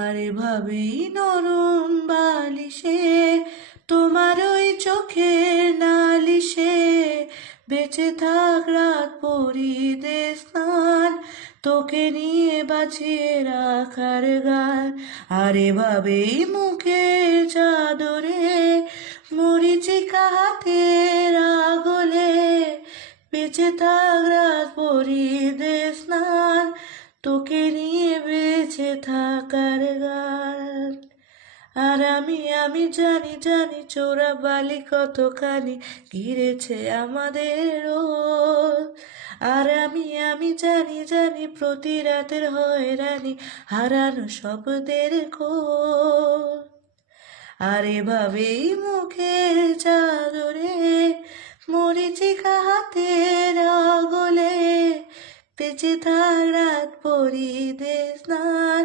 আরে ভাবেই নরম বালিশে তোমার ওই চোখের নালিশে বেঁচে থাক রাত পরিদে স্নান তোকে নিয়ে বাঁচিয়ে রাখার গান। আরে ভাবেই মুখের চাদরে মরিচিকা হাতের আগলে বেঁচে থাক রাত পরিদে স্নান তোকে নিয়ে বেঁচে থাকার গান। আর আমি জানি জানি চোরা বালি কতখানি ঘিরেছে আমাদের আর আমি জানি জানি প্রতি রাতের হয়রানি হারানো শব্দের খোঁজ। আর এভাবেই মুখের চাদরে মরিচিকা হাতের আগলে বেঁচে থাক রাত পরিদে স্নান